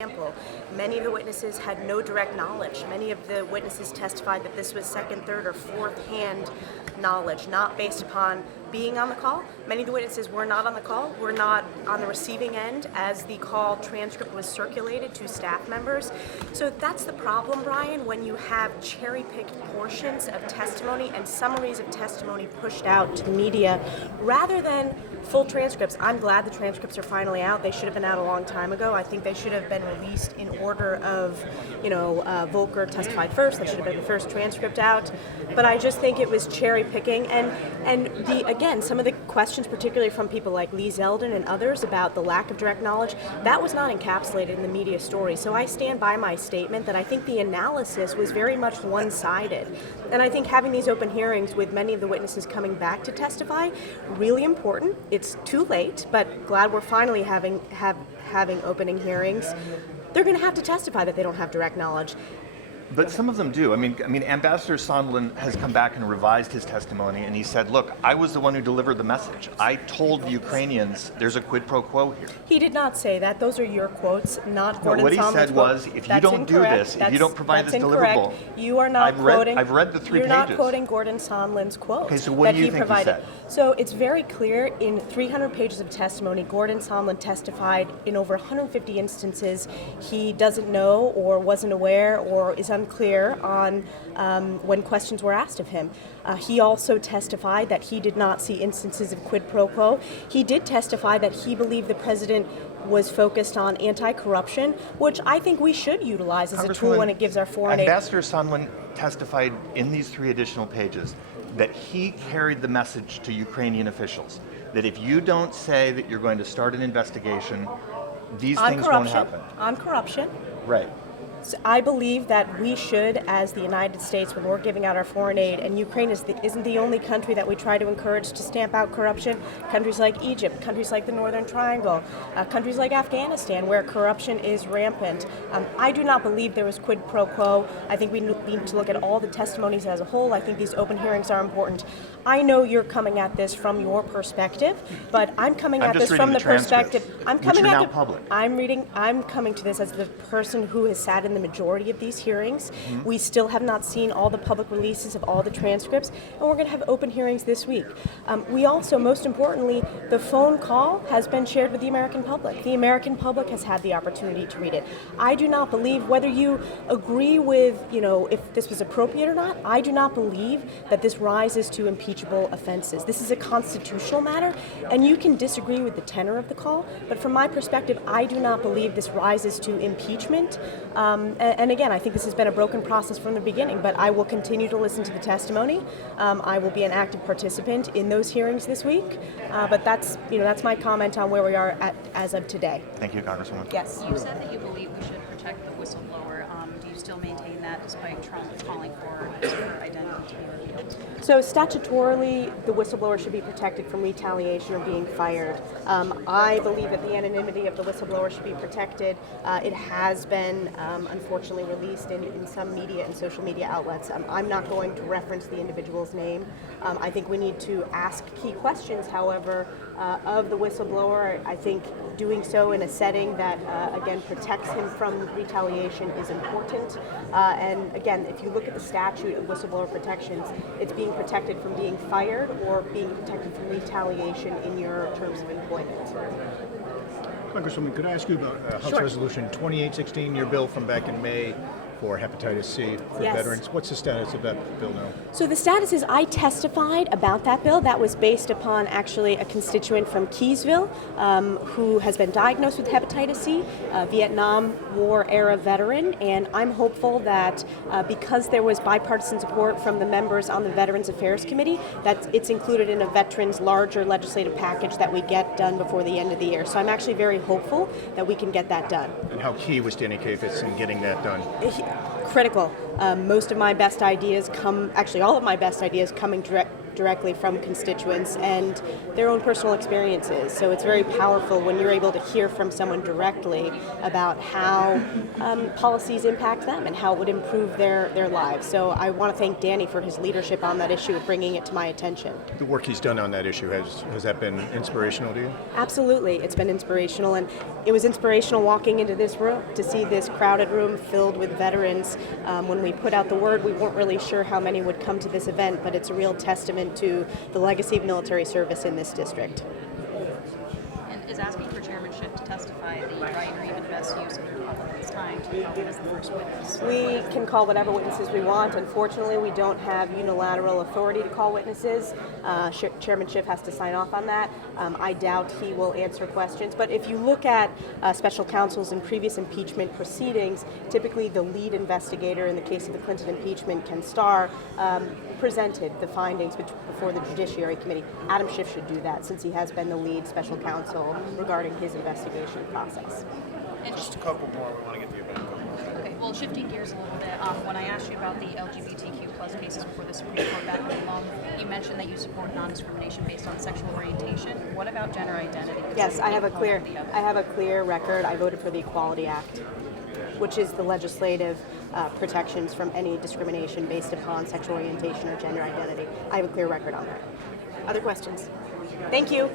Example, many of the witnesses had no direct knowledge. Many of the witnesses testified that this was second, third, or fourth-hand knowledge, not based upon being on the call. Many of the witnesses were not on the call, were not on the receiving end as the call transcript was circulated to staff members. So that's the problem, Brian, when you have cherry-picked portions of testimony and summaries of testimony pushed out to the media rather than full transcripts. I'm glad the transcripts are finally out. They should have been out a long time ago. I think they should have been released in order of, Volker testified first. That should have been the first transcript out. But I just think it was cherry picking. And some of the questions, particularly from people like Lee Zeldin and others about the lack of direct knowledge, that was not encapsulated in the media story. So I stand by my statement that I think the analysis was very much one-sided. And I think having these open hearings with many of the witnesses coming back to testify, really important. It's too late, but glad we're finally having opening hearings. They're going to have to testify that they don't have direct knowledge. But some of them do. I mean, Ambassador Sondland has come back and revised his testimony, and he said, "Look, I was the one who delivered the message. I told the Ukrainians there's a quid pro quo here." He did not say that. Those are your quotes, not Gordon Sondland's. What he said was, if you don't do this, if you don't provide this deliverable, you are not quoting. I've read the 3 pages. You're not quoting Gordon Sondland's quote. Okay, so what do you think he said? So it's very clear in 300 pages of testimony, Gordon Sondland testified in over 150 instances he doesn't know or wasn't aware or is unclear on when questions were asked of him. He also testified that he did not see instances of quid pro quo. He did testify that he believed the president was focused on anti-corruption, which I think we should utilize as a tool when it gives our foreign aid. Ambassador Sondland testified in these 3 additional pages that he carried the message to Ukrainian officials that if you don't say that you're going to start an investigation, these things won't happen. On corruption. Right. So I believe that we should, as the United States, when we're giving out our foreign aid, and Ukraine isn't the only country that we try to encourage to stamp out corruption. Countries like Egypt, countries like the Northern Triangle, countries like Afghanistan, where corruption is rampant. I do not believe there was quid pro quo. I think we need to look at all the testimonies as a whole. I think these open hearings are important. I know you're coming at this from your perspective, but I'm coming at this from the perspective. I'm coming to this as the person who has sat in the majority of these hearings. Mm-hmm. We still have not seen all the public releases of all the transcripts, and we're going to have open hearings this week. We also, most importantly, the phone call has been shared with the American public. The American public has had the opportunity to read it. I do not believe, whether you agree with, if this was appropriate or not, I do not believe that this rises to impeachable offenses. This is a constitutional matter, and you can disagree with the tenor of the call, but from my perspective, I do not believe this rises to impeachment. And again, I think this has been a broken process from the beginning, but I will continue to listen to the testimony. I will be an active participant in those hearings this week, but that's my comment on where we are as of today. Thank you, Congresswoman. Yes. You said that you believe we should protect the whistleblower. Do you still maintain that despite Trump calling for her identity to be revealed? So statutorily, the whistleblower should be protected from retaliation or being fired. I believe that the anonymity of the whistleblower should be protected. It has been, unfortunately, released in some media and social media outlets. I'm not going to reference the individual's name. I think we need to ask key questions, however, of the whistleblower. I think doing so in a setting that, again, protects him from retaliation is important. And again, if you look at the statute of whistleblower protections, it's being protected from being fired or being protected from retaliation in your terms of employment. Congresswoman, could I ask you about House Resolution 2816, your bill from back in May for hepatitis C for veterans? What's the status of that bill now? So the status is I testified about that bill. That was based upon actually a constituent from Keysville who has been diagnosed with hepatitis C, a Vietnam War era veteran, and I'm hopeful that because there was bipartisan support from the members on the Veterans Affairs Committee, that it's included in a veterans larger legislative package that we get done before the end of the year. So I'm actually very hopeful that we can get that done. And how key was Danny Kafitz in getting that done? Critical. Most of my best ideas all of my best ideas coming directly from constituents and their own personal experiences. So it's very powerful when you're able to hear from someone directly about how policies impact them and how it would improve their lives. So I want to thank Danny for his leadership on that issue of bringing it to my attention. The work he's done on that issue, has that been inspirational to you? Absolutely, it's been inspirational, and it was inspirational walking into this room to see this crowded room filled with veterans. When we put out the word, we weren't really sure how many would come to this event, but it's a real testament to the legacy of military service in this district. And is asking for chairmanship to testify the right or even best use of your Republicans' time to call as the first witness? We can call whatever witnesses we want. Unfortunately, we don't have unilateral authority to call witnesses. Chairman Schiff has to sign off on that. I doubt he will answer questions. But if you look at special counsels in previous impeachment proceedings, typically the lead investigator in the case of the Clinton impeachment, Ken Starr, presented the findings before the Judiciary Committee. Adam Schiff should do that since he has been the lead special counsel regarding his investigation process. And Just a couple more. We want to get the event going. okay, well, shifting gears a little bit, when I asked you about the LGBTQ plus cases before the Supreme Court back in the law, you mentioned that you support non-discrimination based on sexual orientation. What about gender identity? Yes, I have a clear record. I voted for the Equality Act, which is the legislative protections from any discrimination based upon sexual orientation or gender identity. I have a clear record on that. Other questions? Thank you.